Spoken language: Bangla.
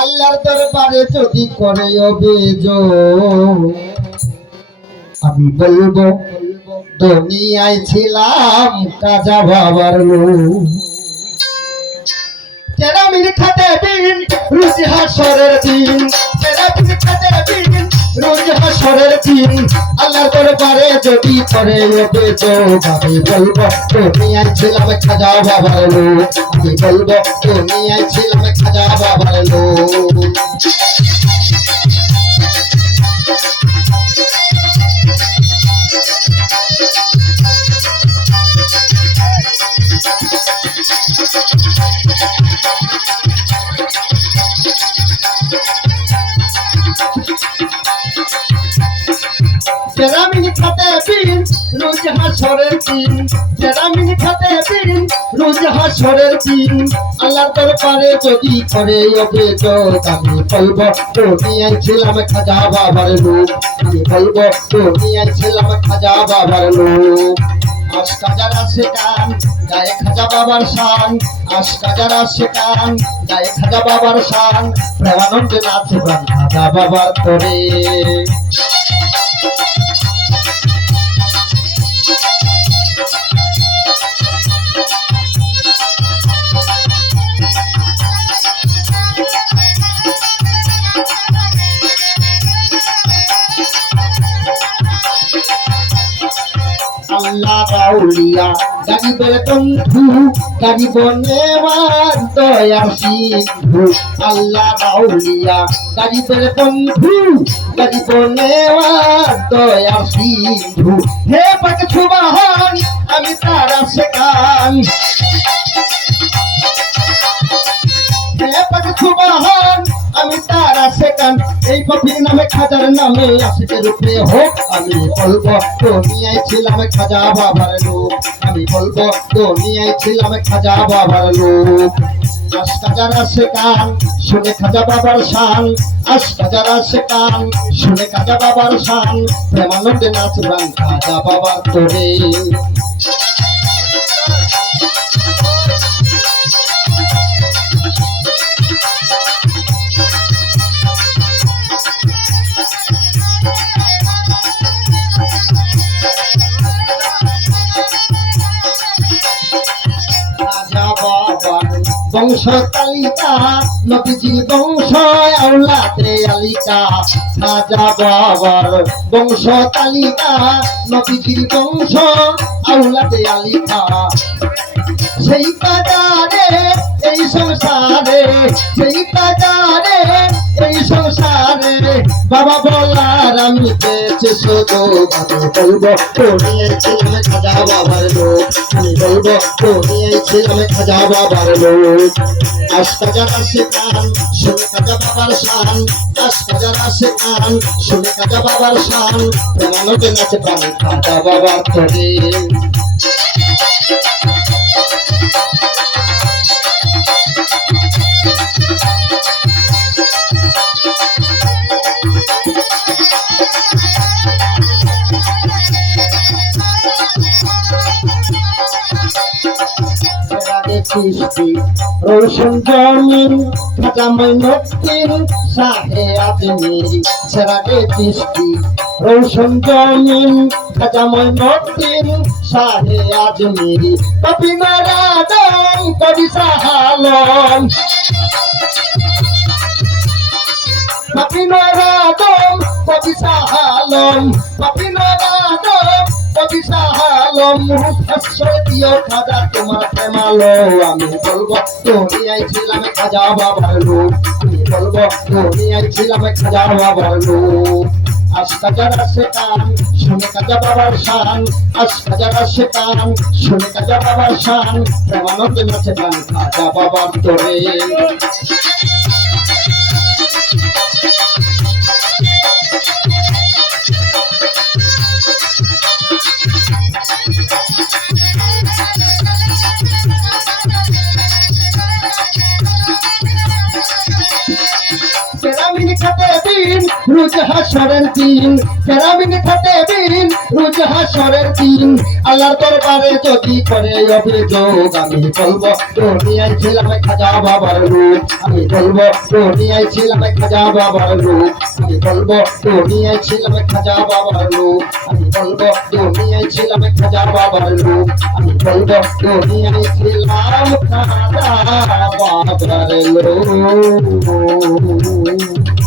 আল্লাহর দরবারে যদি করে অভিযোগ, আমি বলব, দুনিয়ায় ছিলাম কাজা বাবার লোক। কেরামির খাতে দিন রুজি হাসরের দিন। কেরামির খাতে দিন দিন আল্লাহর দরবারে যদি করে অভিযোগ আমি বলব দুনিয়ায় ছিলাম খাজা বাবার লোক। আমি বলব দুনিয়ায় ছিলাম খাজা বাবার লোক। কেরামিনি খাতে দিন রোজ হাসরের দিন। কেরামিনি খাতে দিন রোজ হাসরের দিন। আল্লাহর দরবারে যদি করে অভিযোগ আমি বলব দুনিয়ায় ছিলাম খাজা বাবার লোক আমি বলব দুনিয়ায় ছিলাম খাজা বাবার লোক আজকা যারা শেখান গায়ে খাজা বাবার শান। আজকা যারা শেখান গায়ে খাজা বাবার শান। প্রেমানন্দে নাচে প্রাণ খাজা বাবার তোরে। আল্লাহ রাউলিয়া গরিবের বন্ধু গরিব নেওয়ার দয়ার সিন্ধু। হে পাক সুবাহান আমি তারা শেখান হে পাক সুবাহান আমি তারা শেখান এই পথির নামে খাজার নামে আশিকের রূপে হোক, আমি বলব, দুনিয়ায় ছিলাম খাজা বাবার লোক। আমি বলব, দুনিয়ায় ছিলাম খাজা বাবার লোক। আজকা যারা শেখান শুনে খাজা বাবার শান। আজকা যারা শেখান শুনে খাজা বাবার শান। প্রেমানন্দে নাচবান খাজা বাবার তোরে। বংশ তালিকা নবীজির বংশ আউলাদে আলিকা রাজা বাবার বংশ তালিকা নবীজির বংশ আউলাদে আলিকা। সেই বাজারে, এই সংসারে, সেই বাজারে, এই সংসারে বাবা আমি পেয়েছে শুধু আমি বলব দুনিয়ায় ছিলাম খাজা বাবার লোক। আমি বলব দুনিয়ায় ছিলাম খাজা বাবার লোক। আজকা যারা শেখান শুনে খাজা বাবার শান। আজকা যারা শেখান শুনে খাজা বাবার শান। প্রেমানতে নাচে প্রাণ খাজা বাবার তোরে সৃষ্টি রোশন জমিন খাজাময় নক্তিন শাহে আজমিরি সেরাগে সৃষ্টি রোশন জমিন খাজাময় নক্তিন শাহে আজমিরি পাপি মারাদম কবি সাহালম। পাপি মারাদম কবি সাহালম। পাপি মারাদম কবি সাহালম রূপাশ্রয় দিও খাজা তোমার প্রেমালো আমি বলব দুনিয়ায় ছিলাম খাজা বাবার লোক। আমি বলব দুনিয়ায় ছিলাম খাজা বাবার লোক। আজকা যারা শেখান শুনে কাজা বাবার শান। আজকা যারা শেখান শুনে কাজা বাবার শান। প্রেমানন্দে নাচে বাবার তোরে। রোজ হাসরের দিন কেরামিন খাতে বিন রোজ হাসরের দিন। আল্লাহর দরবারে যদি করে অভিযোগ, আমি বলব, দুনিয়ায় ছিলাম খাজা বাবার রূপ। আমি বলব, দুনিয়ায় ছিলাম খাজা বাবার রূপ। আমি বলব, দুনিয়ায় ছিলাম খাজা বাবার রূপ। আমি বলব, দুনিয়ায় ছিলাম খাজা বাবার রূপ। আমি বলব, দুনিয়ায় ছিলাম খাজা বাবার রূপ।